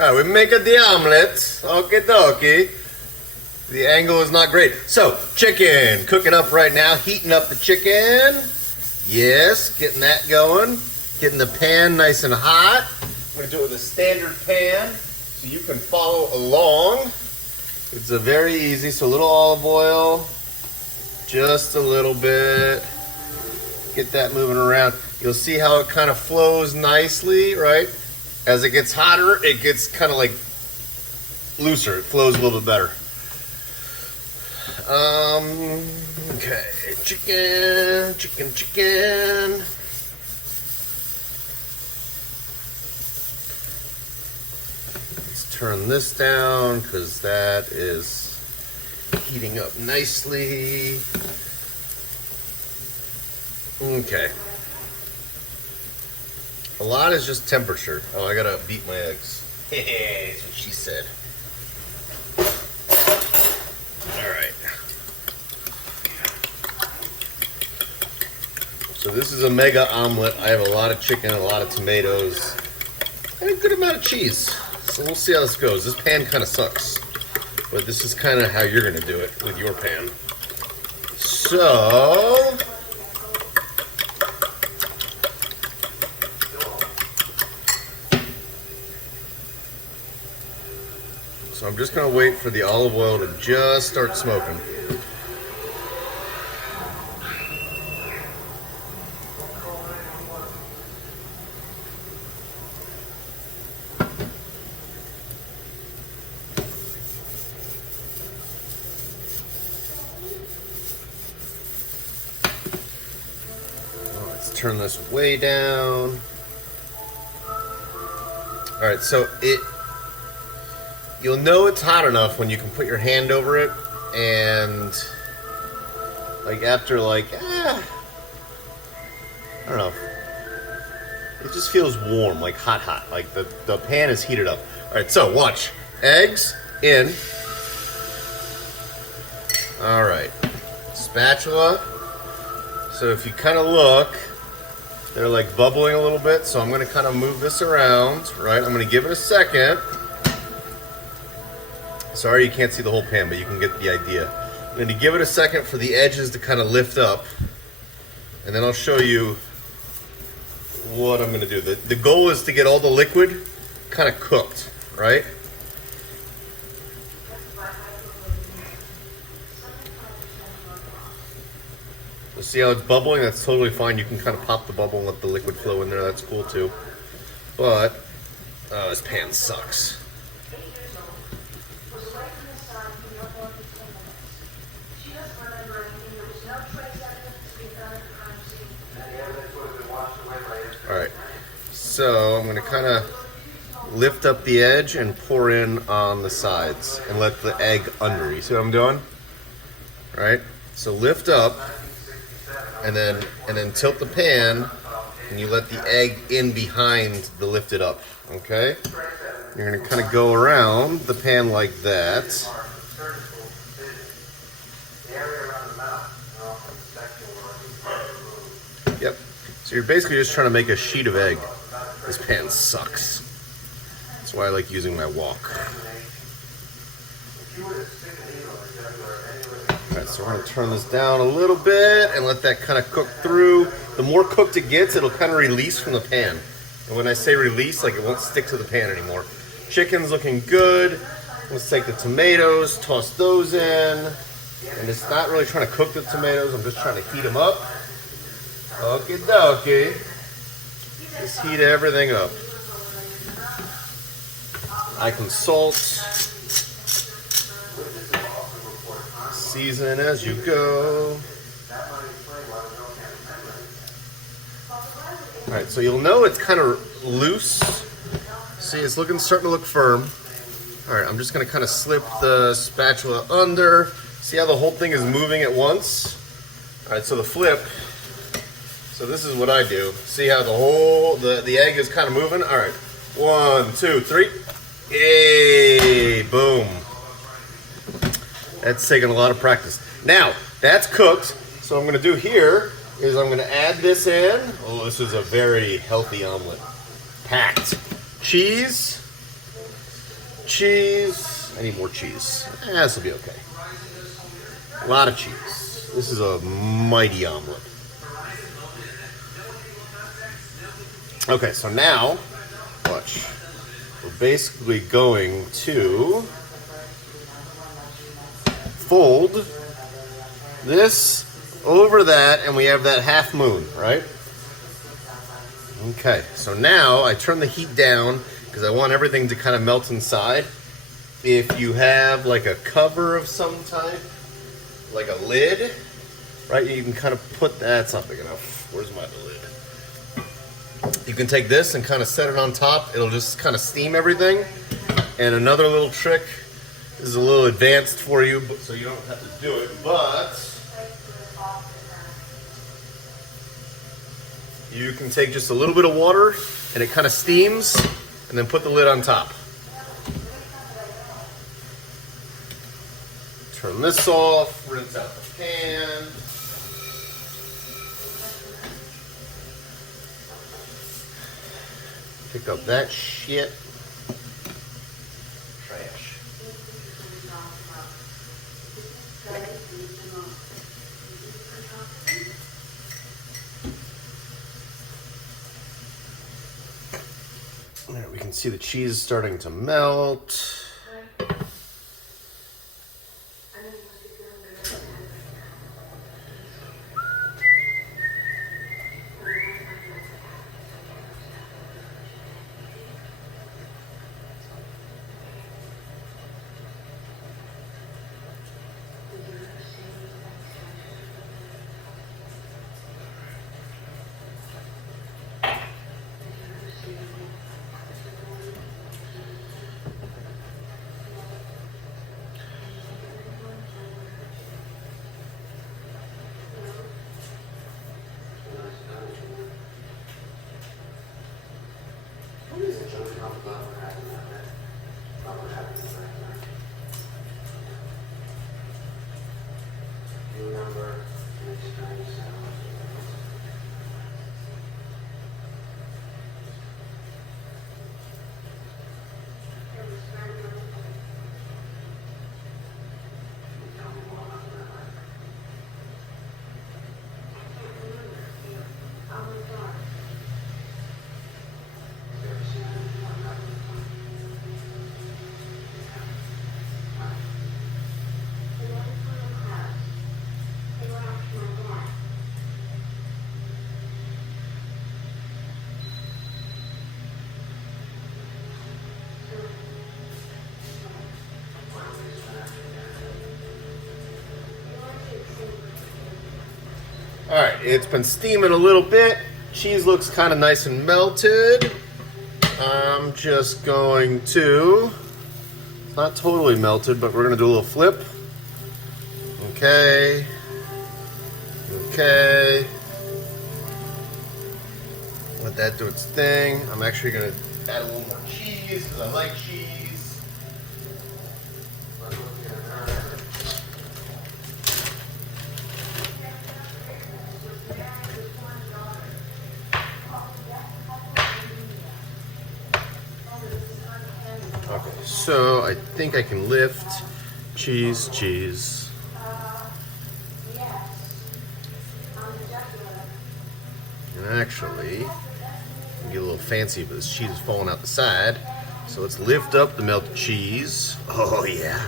All right, we make the omelet. Okie dokie. The angle is not great. So, chicken, cooking up right now, heating up the chicken. Yes, getting that going. Getting the pan nice and hot. I'm gonna do it with a standard pan so you can follow along. It's a very easy, so a little olive oil, just a little bit. Get that moving around. You'll see how it kind of flows nicely, right? As it gets hotter, it gets kind of like looser. It flows a little bit better. Okay, chicken. Let's turn this down because that is heating up nicely. Okay. A lot is just temperature. Oh, I gotta beat my eggs. That's what she said. Alright. So this is a mega omelet. I have a lot of chicken, a lot of tomatoes, and a good amount of cheese. So we'll see how this goes. This pan kind of sucks, but this is kind of how you're gonna do it with your pan. So... So I'm just gonna wait for the olive oil to just start smoking. Let's turn this way down. All right, so you'll know it's hot enough when you can put your hand over it, and like after I don't know, it just feels warm, like hot, like the pan is heated up. All right, so watch. Eggs in. All right, spatula. So if you kind of look, they're like bubbling a little bit, so I'm gonna kind of move this around, right? I'm gonna give it a second. Sorry you can't see the whole pan, but you can get the idea. I'm going to give it a second for the edges to kind of lift up, and then I'll show you what I'm going to do. The goal is to get all the liquid kind of cooked, right? So see how it's bubbling? That's totally fine. You can kind of pop the bubble and let the liquid flow in there. That's cool too. But, this pan sucks. Alright, so I'm going to kind of lift up the edge and pour in on the sides and let the egg under. You see what I'm doing? Alright, so lift up and then tilt the pan and you let the egg in behind the lifted up. Okay? You're going to kind of go around the pan like that. Yep. So you're basically just trying to make a sheet of egg. This pan sucks. That's why I like using my wok. Alright, so we're going to turn this down a little bit and let that kind of cook through. The more cooked it gets, it'll kind of release from the pan. And when I say release, like it won't stick to the pan anymore. Chicken's looking good. Let's take the tomatoes, toss those in. And it's not really trying to cook the tomatoes, I'm just trying to heat them up. Okie dokie. Just heat everything up. I can salt. Season as you go. Alright, so you'll know it's kind of loose. See, it's starting to look firm. Alright, I'm just going to kind of slip the spatula under. See how the whole thing is moving at once? Alright, so the flip. So this is what I do. See how the egg is kind of moving? All right, 1, 2, 3. Yay, boom. That's taking a lot of practice. Now, that's cooked. So what I'm gonna do here is I'm gonna add this in. Oh, this is a very healthy omelet. Packed. Cheese, cheese. I need more cheese. This will be okay. A lot of cheese. This is a mighty omelet. Okay, so now, watch. We're basically going to fold this over that, and we have that half moon, right? Okay, so now I turn the heat down because I want everything to kind of melt inside. If you have like a cover of some type, like a lid, right, you can kind of put, that's not big enough. Where's my lid? You can take this and kind of set it on top. It'll just kind of steam everything. And another little trick, this is a little advanced for you, so you don't have to do it, but you can take just a little bit of water and it kind of steams, and then put the lid on top. Turn this off, rinse out the pan. Pick up that shit. Trash. There, we can see the cheese starting to melt. All right, it's been steaming a little bit. Cheese looks kind of nice and melted. I'm just going to, it's not totally melted, but we're gonna do a little flip. Okay. Okay. Let that do its thing. I'm actually gonna add a little more cheese because I like cheese. Okay, so I think I can lift cheese. And actually, get a little fancy, but this cheese is falling out the side. So let's lift up the melted cheese. Oh yeah.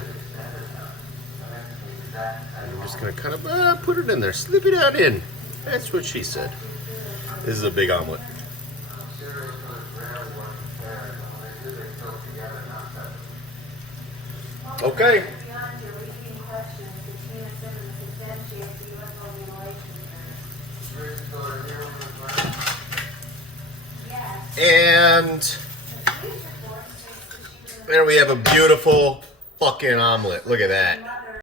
And I'm just gonna kind of put it in there, slip it out in. That's what she said. This is a big omelet. Okay. And there we have a beautiful fucking omelet. Look at that.